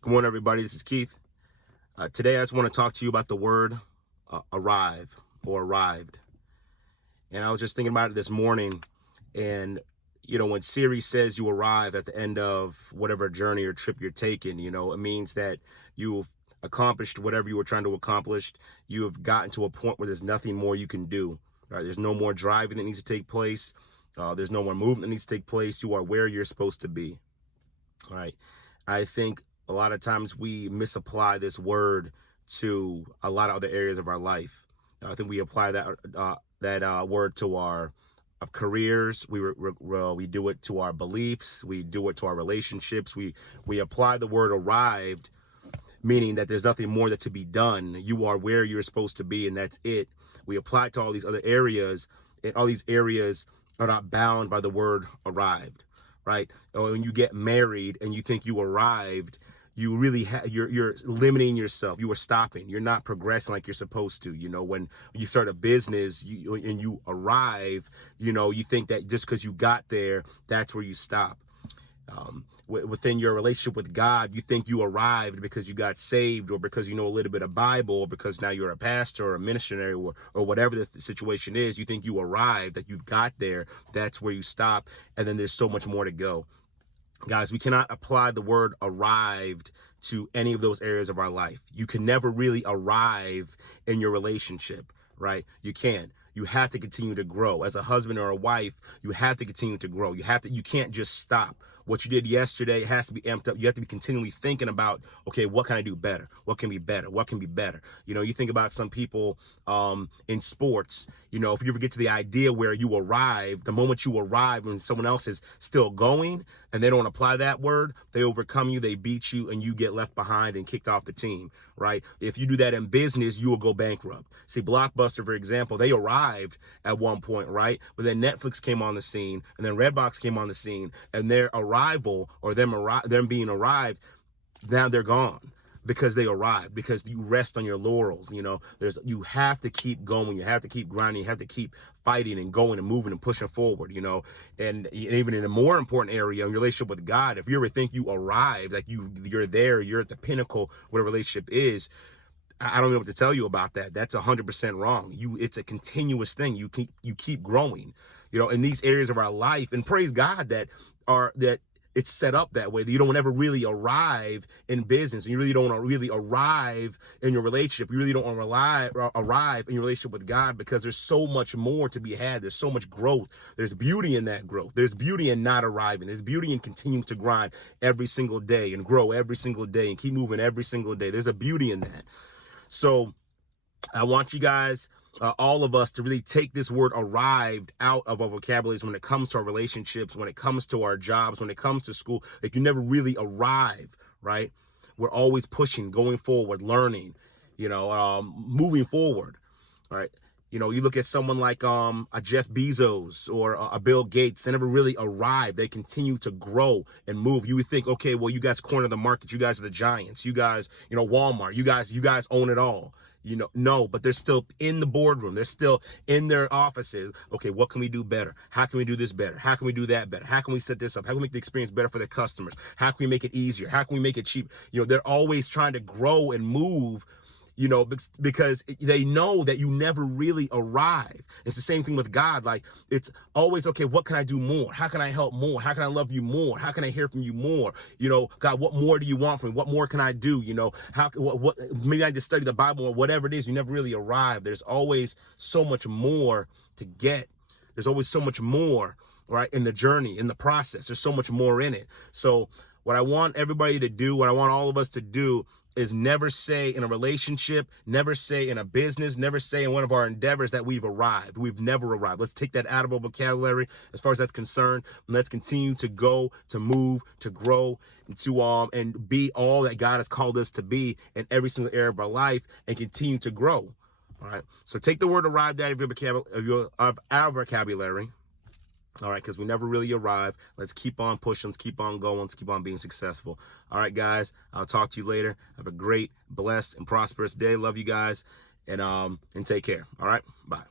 Good morning, everybody. This is Keith. Today, I just want to talk to you about the word arrive or arrived. And I was just thinking about it this morning. And, when Siri says you arrive at the end of whatever journey or trip you're taking, it means that you've accomplished whatever you were trying to accomplish. You have gotten to a point where there's nothing more you can do. Right? There's no more driving that needs to take place. There's no more movement that needs to take place. You are where you're supposed to be. All right. I think a lot of times we misapply this word to a lot of other areas of our life. I think we apply that word to our careers. We do it to our beliefs. We do it to our relationships. We apply the word arrived, meaning that there's nothing more that to be done. You are where you're supposed to be, and that's it. We apply it to all these other areas, and all these areas are not bound by the word arrived. Right? Or when you get married and you think you arrived, you really you're limiting yourself. You are stopping. You're not progressing like you're supposed to. When you start a business and you arrive, you think that just because you got there, that's where you stop. Within your relationship with God, you think you arrived because you got saved, or because you know a little bit of Bible, or because now you're a pastor or a missionary, or whatever the situation is. You think you arrived, that you've got there. That's where you stop, and then there's so much more to go. Guys, we cannot apply the word arrived to any of those areas of our life. You can never really arrive in your relationship, right? You can't. You have to continue to grow. As a husband or a wife, you have to continue to grow. You can't just stop. What you did yesterday has to be amped up. You have to be continually thinking about, okay, what can I do better? What can be better? What can be better? You think about some people in sports, if you ever get to the idea where you arrive, the moment you arrive when someone else is still going and they don't apply that word, they overcome you, they beat you, and you get left behind and kicked off the team, right? If you do that in business, you will go bankrupt. See, Blockbuster, for example, they arrived at one point, right? But then Netflix came on the scene, and then Redbox came on the scene, and their arrival, or them being arrived, now they're gone because they arrived, because you rest on your laurels. You have to keep going. You have to keep grinding. You have to keep fighting and going and moving and pushing forward, and even in a more important area in your relationship with God, if you ever think you arrived, like you're there, you're at the pinnacle, what a relationship is, I don't know what to tell you about that. That's 100% wrong. It's a continuous thing. You keep growing, in these areas of our life, and praise God that it's set up that way, that you don't ever really arrive in business, and you really don't really arrive in your relationship. You really don't arrive in your relationship with God, because there's so much more to be had. There's so much growth. There's beauty in that growth. There's beauty in not arriving. There's beauty in continuing to grind every single day and grow every single day and keep moving every single day. There's a beauty in that. So I want you guys, all of us, to really take this word arrived out of our vocabularies when it comes to our relationships, when it comes to our jobs, when it comes to school. Like, you never really arrive, right? We're always pushing, going forward, learning, moving forward, all right? You look at someone like a Jeff Bezos or a Bill Gates. They never really arrive. They continue to grow and move. You would think, okay, well, you guys corner the market. You guys are the giants. You guys, Walmart. You guys own it all. No, but they're still in the boardroom. They're still in their offices. Okay, what can we do better? How can we do this better? How can we do that better? How can we set this up? How can we make the experience better for the customers? How can we make it easier? How can we make it cheap? They're always trying to grow and move, because they know that you never really arrive. It's the same thing with God. Like, it's always, okay, what can I do more? How can I help more? How can I love you more? How can I hear from you more? God, what more do you want from me? What more can I do? Maybe I just study the Bible or whatever it is. You never really arrive. There's always so much more to get. There's always so much more, right, in the journey, in the process. There's so much more in it. So what I want everybody to do, what I want all of us to do, is never say in a relationship, never say in a business, never say in one of our endeavors that we've arrived. We've never arrived. Let's take that out of our vocabulary as far as that's concerned. And let's continue to go, to move, to grow, and be all that God has called us to be in every single area of our life, and continue to grow. All right. So take the word arrived out of our vocabulary. All right, because we never really arrive. Let's keep on pushing. Let's keep on going. Let's keep on being successful. All right, guys, I'll talk to you later. Have a great, blessed, and prosperous day. Love you guys, and take care. All right, bye.